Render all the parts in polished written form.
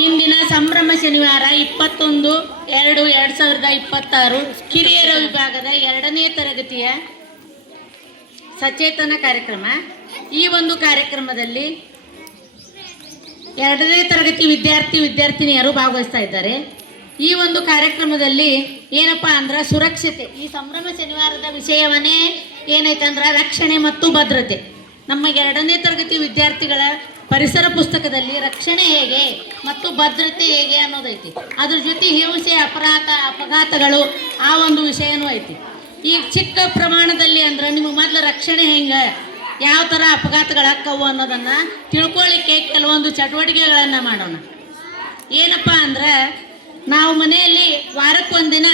ಇಂದಿನ ಸಂಭ್ರಮ ಶನಿವಾರ 21/2/2026 ಕಿರಿಯರ ವಿಭಾಗದ 2ನೇ ತರಗತಿಯ ಸಚೇತನ ಕಾರ್ಯಕ್ರಮ. ಈ ಒಂದು ಕಾರ್ಯಕ್ರಮದಲ್ಲಿ 2ನೇ ತರಗತಿ ವಿದ್ಯಾರ್ಥಿನಿಯರು ಭಾಗವಹಿಸ್ತಾ ಇದ್ದಾರೆ. ಈ ಒಂದು ಕಾರ್ಯಕ್ರಮದಲ್ಲಿ ಏನಪ್ಪ ಅಂದ್ರೆ ಸುರಕ್ಷತೆ, ಈ ಸಂಭ್ರಮ ಶನಿವಾರದ ವಿಷಯವನ್ನೇ ಏನೈತೆ ಅಂದ್ರೆ ರಕ್ಷಣೆ ಮತ್ತು ಭದ್ರತೆ. ನಮ್ಮ 2ನೇ ತರಗತಿ ವಿದ್ಯಾರ್ಥಿಗಳ ಪರಿಸರ ಪುಸ್ತಕದಲ್ಲಿ ರಕ್ಷಣೆ ಹೇಗೆ ಮತ್ತು ಭದ್ರತೆ ಹೇಗೆ ಅನ್ನೋದೈತಿ. ಅದ್ರ ಜೊತೆ ಹಿಂಸೆ, ಅಪಘಾತಗಳು ಆ ಒಂದು ವಿಷಯನೂ ಐತಿ. ಈಗ ಚಿಕ್ಕ ಪ್ರಮಾಣದಲ್ಲಿ ಅಂದ್ರೆ ನಿಮಗೆ ಮೊದಲು ರಕ್ಷಣೆ ಹೆಂಗೆ, ಯಾವ ಥರ ಅಪಘಾತಗಳಾಕ್ಕವು ಅನ್ನೋದನ್ನು ತಿಳ್ಕೊಳ್ಳಿಕ್ಕೆ ಕೆಲವೊಂದು ಚಟುವಟಿಕೆಗಳನ್ನು ಮಾಡೋಣ. ಏನಪ್ಪ ಅಂದ್ರೆ ನಾವು ಮನೆಯಲ್ಲಿ ವಾರಕ್ಕೊಂದಿನ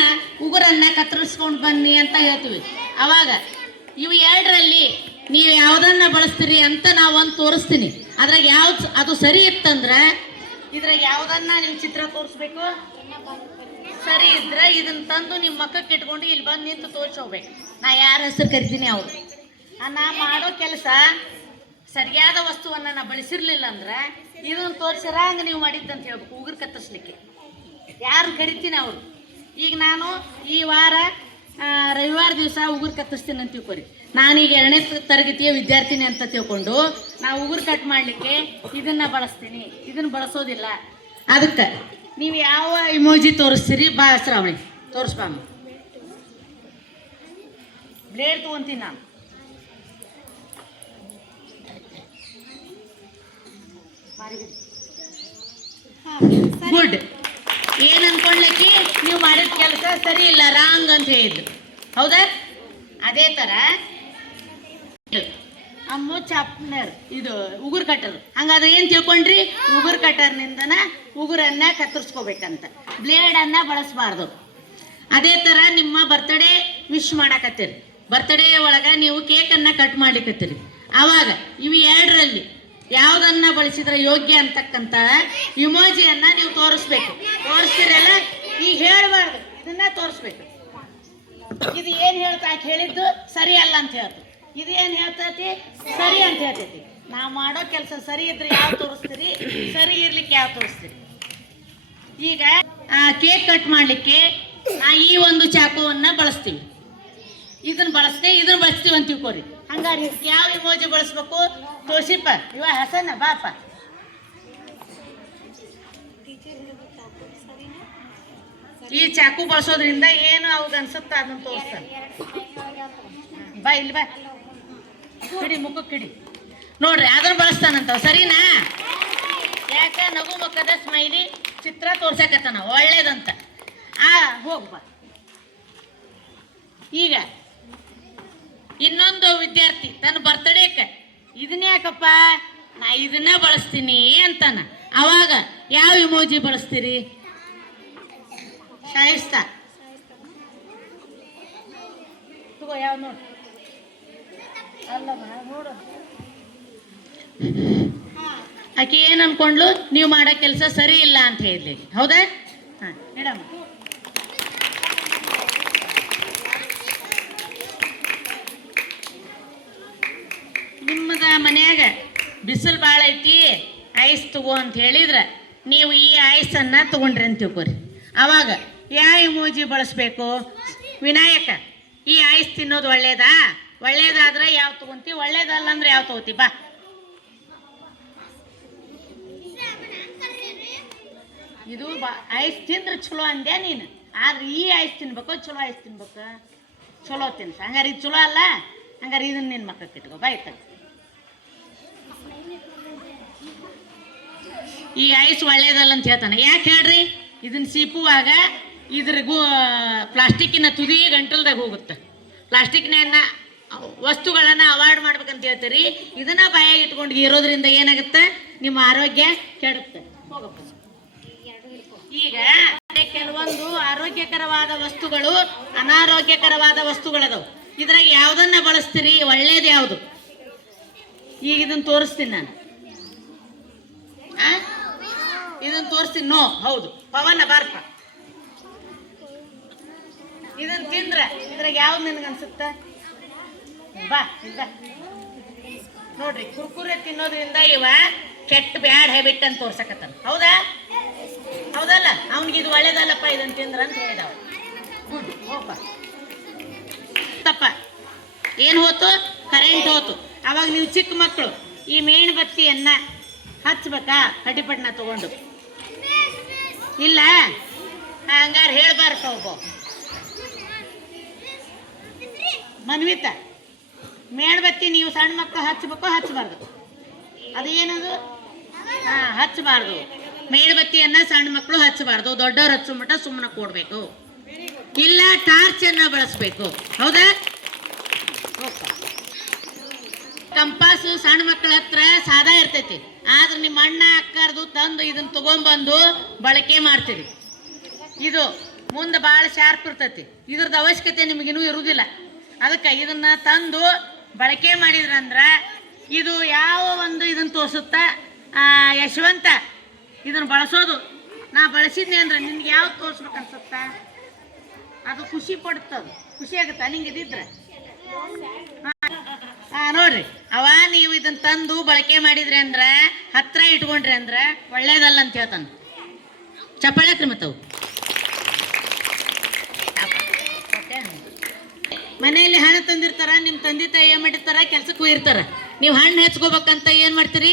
ಉಗುರನ್ನು ಕತ್ತರಿಸ್ಕೊಂಡು ಬನ್ನಿ ಅಂತ ಹೇಳ್ತೀವಿ. ಆವಾಗ ಇವು ಎರಡರಲ್ಲಿ ನೀವು ಯಾವುದನ್ನು ಬಳಸ್ತೀರಿ ಅಂತ ನಾವು ಒಂದು ತೋರಿಸ್ತೀನಿ. ಅದ್ರಾಗ ಯಾವ್ದು ಅದು ಸರಿ ಇತ್ತಂದ್ರೆ ಇದ್ರಾಗ ಯಾವುದನ್ನ ನೀವು ಚಿತ್ರ ತೋರಿಸ್ಬೇಕು. ಸರಿ ಇದ್ರೆ ಇದನ್ನ ತಂದು ನಿಮ್ಮ ಮಕ್ಕಕ್ಕೆ ಇಟ್ಕೊಂಡು ಇಲ್ಲಿ ಬಂದು ನಿಂತು ತೋರಿಸೋಗ್ಬೇಕು. ನಾ ಯಾರ ಹೆಸರು ಕರಿತೀನಿ ಅವರು. ನಾ ಮಾಡೋ ಕೆಲಸ ಸರಿಯಾದ ವಸ್ತುವನ್ನು ನಾ ಬಳಸಿರ್ಲಿಲ್ಲ ಅಂದ್ರೆ ಇದನ್ನು ತೋರಿಸಿರ ಹಂಗೆ ನೀವು ಮಾಡಿದ್ದಂತ ಹೇಳ್ಬೇಕು. ಉಗುರು ಕತ್ತರಿಸ್ಲಿಕ್ಕೆ ಯಾರನ್ನ ಕರಿತೀನಿ ಅವರು. ಈಗ ನಾನು ಈ ವಾರ ರವಿವಾರ ದಿವಸ ಉಗುರು ಕತ್ತರಿಸ್ತೀನಿ ಅಂತ ತಿಳ್ಕೊರಿ. ನಾನೀಗ 2ನೇ ತರಗತಿಯ ವಿದ್ಯಾರ್ಥಿನಿ ಅಂತ ತಿಳ್ಕೊಂಡು ನಾವು ಉಗುರು ಕಟ್ ಮಾಡಲಿಕ್ಕೆ ಇದನ್ನು ಬಳಸ್ತೀನಿ, ಇದನ್ನು ಬಳಸೋದಿಲ್ಲ. ಅದಕ್ಕೆ ನೀವು ಯಾವ ಇಮೋಜಿ ತೋರಿಸ್ತೀರಿ ಬಾ ಶ್ರಾವಣಿ ತೋರಿಸ್ಬಾಮ. ಬ್ಲೇಡ್ ತೊಗೊಂತೀನಿ ನಾನು. ಗುಡ್. ಏನು ಅನ್ಕೊಂಡ್ಲಕ್ಕಿ ನೀವು ಮಾಡಿದ ಕೆಲಸ ಸರಿ ಇಲ್ಲ, ರಾಂಗ್ ಅಂತ ಹೇಳಿದ್ರು. ಹೌದಾ? ಅದೇ ಥರ ಅಮ್ಮು ಚಾಪ್ನರ್ ಇದು ಉಗುರು ಕಟ್ಟರು. ಹಂಗಾದ್ರೆ ಏನು ತಿಳ್ಕೊಂಡ್ರಿ? ಉಗುರು ಕಟ್ಟರ್ನಿಂದನ ಉಗುರನ್ನು ಕತ್ತರಿಸ್ಕೋಬೇಕಂತ, ಬ್ಲೇಡನ್ನು ಬಳಸಬಾರ್ದು. ಅದೇ ಥರ ನಿಮ್ಮ ಬರ್ತ್ಡೇ ವಿಶ್ ಮಾಡಕತ್ತೀರಿ. ಬರ್ತ್ಡೇ ಒಳಗೆ ನೀವು ಕೇಕನ್ನು ಕಟ್ ಮಾಡ್ಲಿಕ್ಕತ್ತೀರಿ. ಆವಾಗ ಇವು ಎರಡರಲ್ಲಿ ಯಾವುದನ್ನು ಬಳಸಿದ್ರೆ ಯೋಗ್ಯ ಅಂತಕ್ಕಂಥ ಇಮೋಜಿಯನ್ನು ನೀವು ತೋರಿಸ್ಬೇಕು. ತೋರಿಸ್ತೀರಲ್ಲ, ಈಗ ಹೇಳಬಾರ್ದು, ಇದನ್ನ ತೋರಿಸ್ಬೇಕು. ಇದು ಏನು ಹೇಳ್ತಾ ಹೇಳಿದ್ದು ಸರಿ ಅಲ್ಲ ಅಂತ ಹೇಳ್ತು, ಇದು ಏನು ಹೇಳ್ತೈತಿ ಸರಿ ಅಂತ ಹೇಳ್ತೈತಿ. ನಾವು ಮಾಡೋ ಕೆಲಸ ಸರಿ ಇದ್ರೆ ಯಾವ ತೋರಿಸ್ತೀರಿ, ಸರಿ ಇರ್ಲಿಕ್ಕೆ ಯಾವ ತೋರಿಸ್ತೀರಿ. ಈಗ ಕೇಕ್ ಕಟ್ ಮಾಡಲಿಕ್ಕೆ ಈ ಒಂದು ಚಾಕುವನ್ನು ಬಳಸ್ತೀವಿ, ಇದನ್ನು ಬಳಸ್ತೀವಿ ಅಂತ ತಿಳ್ಕೊರಿ. ಹಂಗಾರೆ ಇದಕ್ಕೆ ಯಾವ ಇಮೋಜಿ ಬಳಸ್ಬೇಕು ತೋರಿಸಿಪ್ಪ. ಇವ ಹಸನ ಬಾಪ. ಈ ಚಾಕು ಬಳಸೋದ್ರಿಂದ ಏನು ಅವಾಗ ಅನ್ಸುತ್ತ ಅದನ್ನ ತೋರಿಸ್ತಾನೆ. ಬಾ ಇಲ್ಲಿ ಬಾ, ಕಿಡಿ ಮುಖಕ್ಕೆ ಕಿಡಿ ನೋಡ್ರಿ, ಅದನ್ನ ಬಳಸ್ತಾನಂತ. ಸರಿನಾ? ಯಾಕ ನಗು ಮುಖದ ಸ್ಮೈಲಿ ಚಿತ್ರ ತೋರ್ಸಕತ್ತಾನ ಒಳ್ಳೇದಂತ. ಹೋಗ್ಬಾ. ಈಗ ಇನ್ನೊಂದು ವಿದ್ಯಾರ್ಥಿ ತನ್ನ ಬರ್ತಡೇಕ್ಕೆ ಇದನ್ನ ಯಾಕಪ್ಪ ನಾ ಇದನ್ನ ಬಳಸ್ತೀನಿ ಅಂತಾನ. ಅವಾಗ ಯಾವ ಇಮೋಜಿ ಬಳಸ್ತೀರಿ? ಶಾಯಿಸ್ತಾ ತಗೋ, ಯಾವ ನೋಡು ಅಲ್ಲಮ್ಮ ನೋಡು. ಆಕೆ ಏನು ಅನ್ಕೊಂಡ್ಲು, ನೀವು ಮಾಡೋ ಕೆಲಸ ಸರಿ ಇಲ್ಲ ಅಂತ ಹೇಳಿ. ಹೌದಾ? ಹಾಂ ಮೇಡಮ್. ನಿಮ್ಮದ ಮನ್ಯಾಗ ಬಿಸಿಲು ಭಾಳ ಐತಿ, ಐಸ್ ತಗೋ ಅಂತ ಹೇಳಿದ್ರೆ ನೀವು ಈ ಐಸನ್ನು ತಗೊಂಡ್ರಿ ಅಂತ ತಿಳ್ಕೊರಿ. ಆವಾಗ ಯಾವ ಇಮೋಜಿ ಬಳಸಬೇಕು? ವಿನಾಯಕ, ಈ ಐಸ್ ತಿನ್ನೋದು ಒಳ್ಳೇದಾ? ಒಳ್ಳೇದಾದ್ರೆ ಯಾವ ತಗೊಂತಿ, ಒಳ್ಳೇದಲ್ಲ ಅಂದ್ರೆ ಯಾವ ತಗೋತಿ? ಬಾ. ಇದು ಐಸ್ ತಿಂದ್ರೆ ಚಲೋ ಅಂದ್ಯಾ ನೀನು, ಆದ್ರೆ ಈ ಐಸ್ ತಿನ್ಬೇಕು, ಚಲೋ ಐಸ್ ತಿನ್ಬೇಕು. ಚಲೋ ತಿನ್ಸ. ಹಂಗಾರೆ ಇದು ಚಲೋ ಅಲ್ಲ, ಹಂಗಾರೆ ಇದನ್ನ ನಿನ್ನ ಮಕ್ಕಕ್ಕೆ ಇಟ್ಕೋ. ಬಾಯ್ತ ಈ ಐಸ್ ಒಳ್ಳೇದಲ್ಲ ಅಂತ ಹೇಳ್ತಾನೆ. ಯಾಕೆ ಹೇಳ್ರಿ? ಇದನ್ನ ಸೀಪುವಾಗ ಇದ್ರಿಗೂ ಪ್ಲಾಸ್ಟಿಕ್ಕಿನ ತುದಿ ಗಂಟಲ್ದಾಗ ಹೋಗುತ್ತೆ. ಪ್ಲಾಸ್ಟಿಕ್ನ ವಸ್ತುಗಳನ್ನು ಅವಾಯ್ಡ್ ಮಾಡ್ಬೇಕಂತ ಹೇಳ್ತೀರಿ. ಇದನ್ನ ಬಾಯಾಗಿ ಇಟ್ಕೊಂಡು ಇರೋದ್ರಿಂದ ಏನಾಗುತ್ತೆ? ನಿಮ್ಮ ಆರೋಗ್ಯ ಕೆಡುತ್ತೆ. ಹೋಗಪ್ಪ. ಈಗ ಕೆಲವೊಂದು ಆರೋಗ್ಯಕರವಾದ ವಸ್ತುಗಳು, ಅನಾರೋಗ್ಯಕರವಾದ ವಸ್ತುಗಳದವು. ಇದ್ರಾಗ ಯಾವುದನ್ನ ಬಳಸ್ತೀರಿ? ಒಳ್ಳೇದು ಯಾವುದು? ಈಗ ಇದನ್ನು ತೋರಿಸ್ತೀನಿ ನಾನು. ಇದನ್ನು ತೋರಿಸ್ತೀನಿ. ನೋ, ಹೌದು. ಪವನ ಬಾರ್ಪ. ಇದನ್ನು ತಿಂದ್ರೆ ಇದ್ರಾಗ ಯಾವ್ದು ನಿನಗೆ ಅನ್ಸುತ್ತ? ಬಾ ಇಲ್ಲ ನೋಡ್ರಿ, ಕುರ್ಕುರೆ ತಿನ್ನೋದ್ರಿಂದ ಇವ ಕೆಟ್ಟ ಬ್ಯಾಡ್ ಹ್ಯಾಬಿಟ್ ಅಂತ ತೋರ್ಸಕತ್ತಾನ. ಹೌದಾ? ಅಲ್ಲ ಅವನಿಗೆ ಇದು ಒಳ್ಳೇದಲ್ಲಪ್ಪ ಇದನ್ನ ತಿಂದ್ರ ಅಂತ ಹೇಳಿದವ. ಗುಡ್, ಹೋಪ ತಪ್ಪ. ಏನು ಹೋತು? ಕರೆಂಟ್ ಹೋತು. ಅವಾಗ ನೀವು ಚಿಕ್ಕ ಮಕ್ಕಳು ಈ ಮೇಣಬತ್ತಿಯನ್ನ ಹಚ್ಬೇಕಾ ಕಟಿಪಟ್ನ ತಗೊಂಡು? ಇಲ್ಲ, ಹಂಗಾರೆ ಹೇಳ್ಬಾರ್ದು ಹೋಗೋ ಮನ್ವಿತ. ಮೇಣಬತ್ತಿ ನೀವು ಸಣ್ಣ ಮಕ್ಕಳು ಹಚ್ಬೇಕು, ಹಚ್ಚಬಾರ್ದು. ಅದು ಏನದು? ಹಚ್ಚಬಾರ್ದು. ಮೇಣಬತ್ತಿಯನ್ನ ಸಣ್ಣ ಮಕ್ಕಳು ಹಚ್ಚಬಾರ್ದು. ದೊಡ್ಡವ್ರು ಹಚ್ಚು ಮಟ್ಟ ಸುಮ್ಮನೆ ಕೊಡ್ಬೇಕು, ಇಲ್ಲ ಟಾರ್ಚನ್ನ ಬಳಸಬೇಕು. ಹೌದಾ? ಕಂಪಾಸು ಸಣ್ಣ ಮಕ್ಕಳ ಹತ್ರ ಸಾದಾ ಇರ್ತೈತಿ. ಆದ್ರೆ ನಿಮ್ಮ ಅಣ್ಣ ಅಕ್ಕರ್ದು ತಂದು ಇದನ್ನ ತಗೊಂಡ್ಬಂದು ಬಳಕೆ ಮಾಡ್ತೀರಿ. ಇದು ಮುಂದೆ ಭಾಳ ಶಾರ್ಪ್ ಇರ್ತೈತಿ. ಇದ್ರದ್ದು ಅವಶ್ಯಕತೆ ನಿಮಗಿನ್ನೂ ಇರುವುದಿಲ್ಲ. ಅದಕ್ಕೆ ಇದನ್ನ ತಂದು ಬಳಕೆ ಮಾಡಿದ್ರಂದ್ರ ಇದು ಯಾವ ಒಂದು ಇದನ್ನು ತೋರಿಸುತ್ತಾ? ಯಶವಂತ, ಇದನ್ನು ಬಳಸೋದು ನಾ ಬಳಸಿದ್ನೆ ಅಂದ್ರೆ ನಿನ್ಗೆ ಯಾವ್ದು ತೋರಿಸ್ಬೇಕು ಅನ್ಸುತ್ತ? ಅದು ಖುಷಿ ಪಡುತ್ತದು. ಖುಷಿ ಆಗುತ್ತಾ ನಿಂಗೆ ಇದಿದ್ರೆ? ನೋಡ್ರಿ, ಅವ ನೀವು ಇದನ್ನ ತಂದು ಬಳಕೆ ಮಾಡಿದ್ರಿ ಅಂದ್ರ, ಹತ್ರ ಇಟ್ಕೊಂಡ್ರಿ ಅಂದ್ರ ಒಳ್ಳೇದಲ್ಲ ಅಂತ ಹೇಳ್ತಾನ. ಚಪ್ಪಾಳ್ಯಾಕ್ರಿ ಮತ್ತವು. ಮನೆಯಲ್ಲಿ ಹಣ್ಣು ತಂದಿರ್ತಾರ, ನಿಮ್ಮ ತಂದೆ ತಾಯಿ ಏನ್ ಮಾಡಿರ್ತಾರ? ಕೆಲ್ಸಕ್ಕೆ ಹೋಗಿರ್ತಾರ. ನೀವು ಹಣ್ಣು ಹೆಚ್ಕೋಬೇಕಂತ ಏನ್ ಮಾಡ್ತೀರಿ?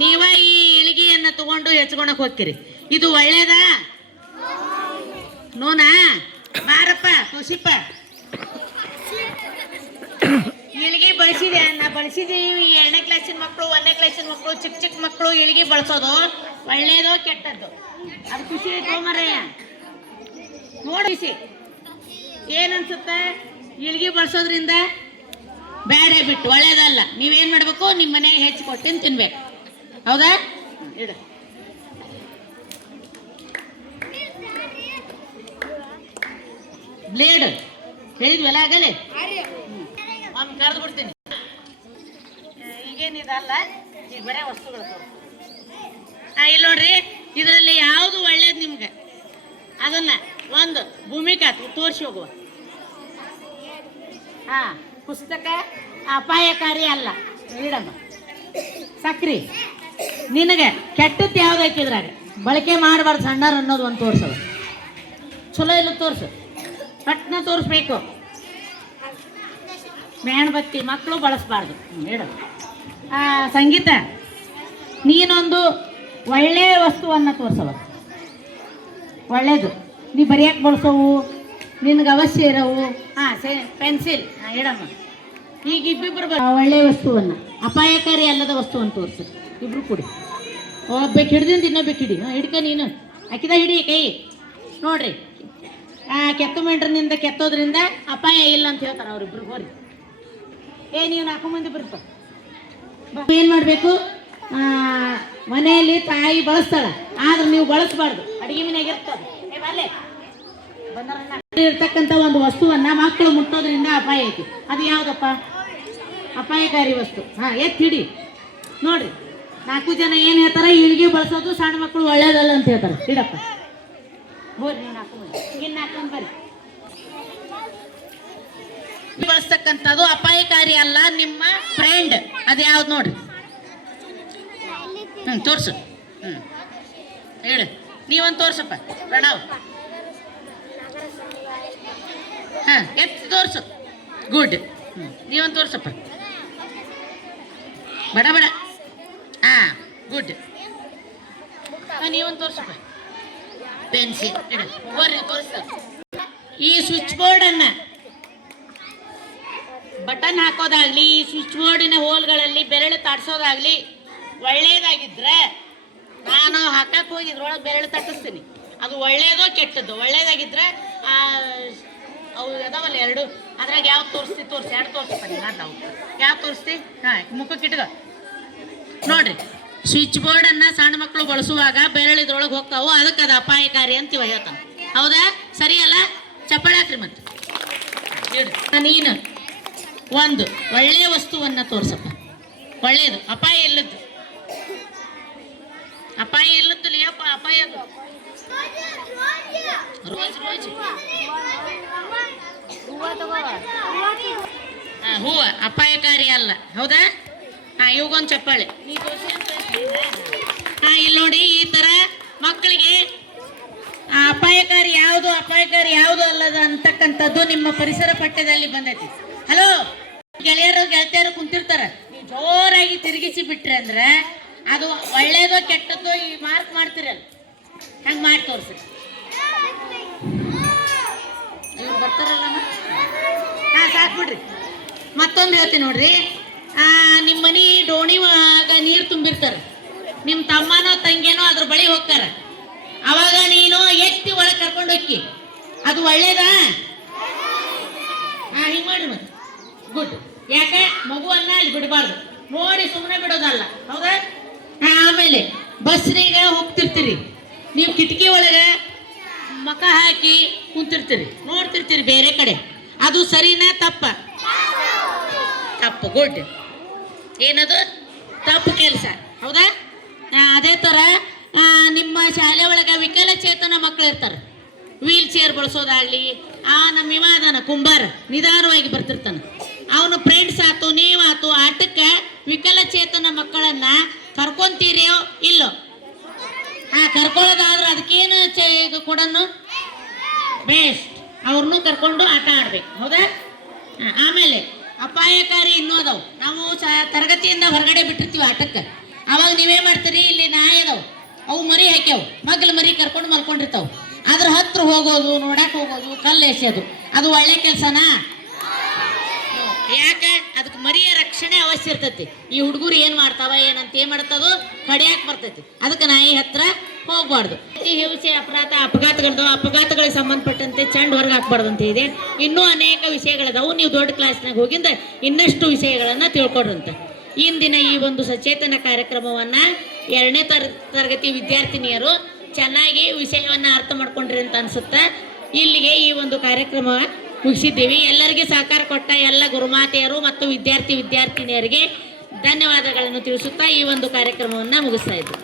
ನೀವ ಈ ಇಳಿಗೆಯನ್ನ ತಗೊಂಡು ಹೆಚ್ಕೊಳಕ್ ಹೋಗ್ತೀರಿ. ಇದು ಒಳ್ಳೇದಾ? ನೋನಾ? ಬಾರಪ್ಪ ಖುಷಿಪ್ಪ. ಇಳಿಗೆ ಬಳಸಿದೆ, ನಾ ಬಳಸಿದೀವಿ. 2ನೇ ಕ್ಲಾಸಿನ ಮಕ್ಕಳು, 1ನೇ ಕ್ಲಾಸಿನ ಮಕ್ಕಳು, ಚಿಕ್ಕ ಚಿಕ್ಕ ಮಕ್ಕಳು ಇಳಿಗೆ ಬಳಸೋದು ಒಳ್ಳೇದೋ ಕೆಟ್ಟದ್ದು? ಅದು ಖುಷಿ ಐತೋ ಮರಯ್ಯ? ನೋಡಿಸಿ ಏನನ್ಸುತ್ತ? ಇಳಿಗೆ ಬಳಸೋದ್ರಿಂದ ಬ್ಯಾಡ್ ಹ್ಯಾಬಿಟ್, ಒಳ್ಳೇದಲ್ಲ. ನೀವೇನ್ ಮಾಡ್ಬೇಕು? ನಿಮ್ಮ ಮನೆಗೆ ಹೆಚ್ಚು ಕೊಟ್ಟಿನ ತಿನ್ಬೇಕು. ಹೌದಾ? ಇಡು. ಬ್ಲೇಡ್ ಹೇಳಿದ್ವಲ್ಲ ಆಗಲೇ, ಒಮ್ಮೆ ಕರೆದು ಬಿಡ್ತೀನಿ. ಈಗೇನಿದಲ್ಲ, ಈಗ ಬರೇ ವಸ್ತುಗಳು. ಇಲ್ಲಿ ನೋಡ್ರಿ, ಇದರಲ್ಲಿ ಯಾವುದು ಒಳ್ಳೇದು ನಿಮ್ಗೆ ಅದನ್ನ ಒಂದು ಭೂಮಿಕಾ ತೋರಿಸಿ ಹೋಗುವ. ಪುಸ್ತಕ ಅಪಾಯಕಾರಿ ಅಲ್ಲ. ಇಡಮ್ಮ ಸಕ್ರಿ. ನಿನಗೆ ಕೆಟ್ಟದ್ದು ಯಾವ್ದು ಹಾಕಿದ್ರಾಗ ಬಳಕೆ ಮಾಡಬಾರ್ದು ಸಣ್ಣರು ಅನ್ನೋದು ಒಂದು ತೋರಿಸೋದು. ಚಲೋ ಇಲ್ಲ ತೋರಿಸು, ಪಟ್ನ ತೋರಿಸ್ಬೇಕು. ಮೇಣಬತ್ತಿ ಮಕ್ಕಳು ಬಳಸಬಾರ್ದು. ಹೇಳು ಸಂಗೀತ, ನೀನೊಂದು ಒಳ್ಳೆಯ ವಸ್ತುವನ್ನು ತೋರಿಸವ. ಒಳ್ಳೇದು ನೀ ಬರೆಯಕ್ಕೆ ಬಳಸೋವು, ನಿನಗೆ ಅವಶ್ಯ ಇರೋವು. ಪೆನ್ಸಿಲ್. ಹೇಳಮ್ಮ. ಈಗ ಇಬ್ಬಿಬ್ರು ಒಳ್ಳೆಯ ವಸ್ತುವನ್ನು, ಅಪಾಯಕಾರಿ ಅಲ್ಲದ ವಸ್ತುವನ್ನು ತೋರಿಸು. ಇಬ್ರು ಕೊಡಿ. ಒಬ್ಬಕ್ಕೆ ಹಿಡ್ದಿಂದ ಇನ್ನೊಬ್ಬಕ್ಕೆ ಹಿಡಿ. ಹಿಡ್ಕ ನೀನು ಹಾಕಿದ ಹಿಡಿ ಕೈ. ನೋಡ್ರಿ, ಕೆತ್ತು ಮೆಂಡ್ರನಿಂದ ಕೆತ್ತೋದ್ರಿಂದ ಅಪಾಯ ಇಲ್ಲ ಅಂತ ಹೇಳ್ತಾರೆ ಅವ್ರಿಬ್ರು. ಹೋರಿ ನೀವು 4 ಮಂದಿ ಬರ್ತ. ಏನು ಮಾಡಬೇಕು? ಮನೆಯಲ್ಲಿ ತಾಯಿ ಬಳಸ್ತಾಳ, ಆದ್ರೆ ನೀವು ಬಳಸಬಾರ್ದು. ಅಡಿಗೆ ಮನೆಯಾಗ ಇರ್ತದೆ. ಇರ್ತಕ್ಕಂಥ ಒಂದು ವಸ್ತುವನ್ನ ಮಕ್ಕಳು ಮುಟ್ಟೋದ್ರಿಂದ ಅಪಾಯ ಐತಿ. ಅದು ಯಾವ್ದಪ್ಪ? ಅಪಾಯಕಾರಿ ವಸ್ತು. ಎತ್ತಿ ಹಿಡಿ. ನೋಡ್ರಿ, 4 ಜನ ಏನು ಹೇಳ್ತಾರೆ? ಇಳಿಗೆ ಬಳಸೋದು ಸಣ್ಣ ಮಕ್ಕಳು ಒಳ್ಳೇದಲ್ಲ ಅಂತ ಹೇಳ್ತಾರೆ. ಇಡಪ್ಪ. ಹೋರಿ 4 ಮಂದಿ. ಈಗ 4 ಮಂದಿ ಬರ್ರಿ. ಬಳಸ್ತಕ್ಕಂಥದ್ದು ಅಪಾಯಕಾರಿ ಅಲ್ಲ, ನಿಮ್ಮ ಫ್ರೆಂಡ್. ಅದು ಯಾವ್ದು ನೋಡ್ರಿ? ತೋರ್ಸು. ಹೇಳು, ನೀವೊಂದು ತೋರ್ಸಪ್ಪ ಪ್ರಣವ್. ಎತ್ತು ತೋರ್ಸು. ಗುಡ್. ನೀವೊಂದು ತೋರ್ಸಪ್ಪ. ಬಡ ಬಡ. ಗುಡ್. ನೀವೊಂದು ತೋರ್ಸಪ್ಪ. ಪೆನ್ಸಿಲ್. ಬರ್ರಿ ತೋರಿಸ್ತ. ಈ ಸ್ವಿಚ್ ಬೋರ್ಡನ್ನು ಬಟನ್ ಹಾಕೋದಾಗ್ಲಿ, ಈ ಸ್ವಿಚ್ ಬೋರ್ಡಿನ ಹೋಲ್ಗಳಲ್ಲಿ ಬೆರಳು ತಾಡ್ಸೋದಾಗ್ಲಿ ಒಳ್ಳೇದಾಗಿದ್ರೆ ನಾನು ಹಾಕಕ್ಕೆ ಹೋಗಿ ಇದ್ರೊಳಗೆ ಬೆರಳು ತಟ್ಟಿಸ್ತೀನಿ. ಅದು ಒಳ್ಳೇದೋ ಕೆಟ್ಟದ್ದು? ಒಳ್ಳೇದಾಗಿದ್ರೆ ಅವು ಅದಾವಲ್ಲ 2, ಅದ್ರಾಗ ಯಾವ್ದು ತೋರಿಸ್ತಿ? ತೋರಿಸಿ. 2 ತೋರಿಸಪ್ಪ. ನೀವು ಅದಾವು ಯಾವ್ದು ತೋರಿಸ್ತಿ? ಮುಖಕ್ಕೆ ಇಟ್ಕೊ. ನೋಡ್ರಿ, ಸ್ವಿಚ್ ಬೋರ್ಡನ್ನು ಸಣ್ಣ ಮಕ್ಕಳು ಬಳಸುವಾಗ ಬೆರಳು ಇದ್ರೊಳಗೆ ಹೋಗ್ತಾವು, ಅದಕ್ಕೆ ಅದು ಅಪಾಯಕಾರಿ ಅಂತೀವ ಹೇಳ್ತಾನೆ. ಹೌದಾ? ಸರಿಯಲ್ಲ? ಚಪ್ಪಾಳಾಕ್ರಿ ಮತ್ತೆ. ನೀನು ಒಂದು ಒಳ್ಳೆಯ ವಸ್ತುವನ್ನು ತೋರಿಸಪ್ಪ. ಒಳ್ಳೇದು, ಅಪಾಯ ಇಲ್ಲದ್ದು. ಅಪಾಯ ಇಲ್ಲದ್ದು ಲಿಯಪ್ಪ. ಅಪಾಯದು ರೋಜ್ ರೋಜ್ ಹೂವು ಅಪಾಯಕಾರಿ ಅಲ್ಲ. ಹೌದಾ? ಇವಾಗೊಂದು ಚಪ್ಪಾಳೆ. ಇಲ್ಲಿ ನೋಡಿ, ಈ ಥರ ಮಕ್ಕಳಿಗೆ ಅಪಾಯಕಾರಿ ಯಾವುದು ಅಲ್ಲದ ಅಂತಕ್ಕಂಥದ್ದು ನಿಮ್ಮ ಪರಿಸರ ಪಠ್ಯದಲ್ಲಿ ಬಂದೈತಿ. ಹಲೋ ಗೆಳೆಯರು ಗೆಳತಿಯರು ಕುಂತಿರ್ತಾರ, ನೀವು ಜೋರಾಗಿ ತಿರುಗಿಸಿ ಬಿಟ್ರಿ ಅಂದ್ರೆ ಅದು ಒಳ್ಳೇದೋ ಕೆಟ್ಟದ್ದೋ ಈ ಮಾರ್ಕ್ ಮಾಡ್ತಿರಲ್ಲ, ಹಂಗೆ ಮಾಡಿ ತೋರಿಸ್ರಿ. ಬರ್ತಾರಲ್ಲ ಹಾಂ ಸಾಕು ಬಿಡ್ರಿ. ಮತ್ತೊಂದು ಹೇಳ್ತೀನಿ ನೋಡ್ರಿ, ನಿಮ್ಮ ಮನೆ ಡೋಣಿವಾಗ ನೀರು ತುಂಬಿರ್ತಾರೆ, ನಿಮ್ಮ ತಮ್ಮನೋ ತಂಗಿನೋ ಅದ್ರ ಬಳಿ ಹೋಗ್ತಾರ, ಅವಾಗ ನೀನು ಎತ್ತಿ ಒಳಗೆ ಕರ್ಕೊಂಡು ಹೋಗಿ, ಅದು ಒಳ್ಳೇದಾ? ಹಾಂ ಹಿಂಗೆ ಮಾಡ್ರಿ ಮತ್ತೆ ಗುಡ್. ಯಾಕೆ ಮಗುವನ್ನ ಅಲ್ಲಿ ಬಿಡಬಾರ್ದು, ನೋಡಿ ಸುಮ್ಮನೆ ಬಿಡೋದಲ್ಲ, ಹೌದಾ? ಆಮೇಲೆ ಬಸ್ನಾಗ ಹೋಗ್ತಿರ್ತೀರಿ, ನೀವು ಕಿಟಕಿ ಒಳಗೆ ಮಕ ಹಾಕಿ ಕುಂತಿರ್ತೀರಿ, ನೋಡ್ತಿರ್ತೀರಿ ಬೇರೆ ಕಡೆ, ಅದು ಸರಿನಾ ತಪ್ಪ? ತಪ್ಪು. ಗುಡ್. ಏನದು ತಪ್ಪು ಕೆಲಸ, ಹೌದಾ? ಅದೇ ಥರ ನಿಮ್ಮ ಶಾಲೆ ಒಳಗೆ ವಿಕಲಚೇತನ ಮಕ್ಕಳು ಇರ್ತಾರೆ, ವೀಲ್ ಚೇರ್ ಬಳಸೋದಾಗಲಿ, ನಮ್ಮ ವಿವಾದನ ಕುಂಬಾರ ನಿಧಾನವಾಗಿ ಬರ್ತಿರ್ತಾನೆ, ಅವನು ಫ್ರೆಂಡ್ಸ್ ಆತು ನೀವಾತು ಆಟಕ್ಕೆ ವಿಕಲಚೇತನ ಮಕ್ಕಳನ್ನ ಕರ್ಕೊಂತೀರಿಯೋ ಇಲ್ಲೋ? ಕರ್ಕೊಳ್ಳೋದಾದ್ರೆ ಅದಕ್ಕೇನು ಇದು ಕೊಡೋನು ಬೇಸ್ಟ್, ಅವ್ರನ್ನೂ ಕರ್ಕೊಂಡು ಆಟ ಆಡ್ಬೇಕು, ಹೌದಾ? ಆಮೇಲೆ ಅಪಾಯಕಾರಿ ಇನ್ನೂ ಅದಾವು, ನಾವು ತರಗತಿಯಿಂದ ಹೊರಗಡೆ ಬಿಟ್ಟಿರ್ತೀವಿ ಆಟಕ್ಕೆ, ಅವಾಗ ನೀವೇ ಮಾಡ್ತೀರಿ, ಇಲ್ಲಿ ನಾಯಿ ಅದಾವು, ಅವು ಮರಿ ಹಾಕ್ಯಾವು, ಮಗ್ಲು ಮರಿ ಕರ್ಕೊಂಡು ಮಲ್ಕೊಂಡಿರ್ತಾವೆ, ಅದ್ರ ಹತ್ರ ಹೋಗೋದು, ನೋಡಕ್ಕೆ ಹೋಗೋದು, ಕಲ್ಲು ಎಸೆಯೋದು, ಅದು ಒಳ್ಳೆ ಕೆಲಸನಾ? ಯಾಕೆ? ಅದಕ್ಕೆ ಮರಿಯ ರಕ್ಷಣೆ ಅವಶ್ಯ ಇರ್ತೈತಿ. ಈ ಹುಡುಗರು ಏನು ಮಾಡ್ತಾವ ಏನಂತ ಏನ್ ಮಾಡ್ತದೋ ಕಡಿಯಾಕೆ ಬರ್ತೈತಿ, ಅದಕ್ಕೆ ನಾಯಿ ಹತ್ರ ಹೋಗ್ಬಾರ್ದು. ಹಿಂಸೆ ಅಪರಾಧ ಅಪಘಾತಗಳಿಗೆ ಸಂಬಂಧಪಟ್ಟಂತೆ ಚಂಡ್ ಹೊರಗೆ ಹಾಕ್ಬಾರ್ದು ಅಂತ ಇದೆ. ಇನ್ನೂ ಅನೇಕ ವಿಷಯಗಳಿದಾವು, ನೀವು ದೊಡ್ಡ ಕ್ಲಾಸ್ನಾಗ ಹೋಗಿಂದ ಇನ್ನಷ್ಟು ವಿಷಯಗಳನ್ನು ತಿಳ್ಕೊಡ್ರಂತ. ಇಂದಿನ ಈ ಒಂದು ಸಚೇತನ ಕಾರ್ಯಕ್ರಮವನ್ನು 2ನೇ ತರಗತಿ ವಿದ್ಯಾರ್ಥಿನಿಯರು ಚೆನ್ನಾಗಿ ವಿಷಯವನ್ನು ಅರ್ಥ ಮಾಡ್ಕೊಂಡ್ರಿ ಅಂತ ಅನ್ಸುತ್ತೆ. ಇಲ್ಲಿಗೆ ಈ ಒಂದು ಕಾರ್ಯಕ್ರಮ ಮುಗಿಸಿದ್ದೀವಿ. ಎಲ್ಲರಿಗೆ ಸಹಕಾರ ಕೊಟ್ಟ ಎಲ್ಲ ಗುರುಮಾತೆಯರು ಮತ್ತು ವಿದ್ಯಾರ್ಥಿನಿಯರಿಗೆ ಧನ್ಯವಾದಗಳನ್ನು ತಿಳಿಸುತ್ತಾ ಈ ಒಂದು ಕಾರ್ಯಕ್ರಮವನ್ನು ಮುಗಿಸ್ತಾ ಇದ್ದೀವಿ.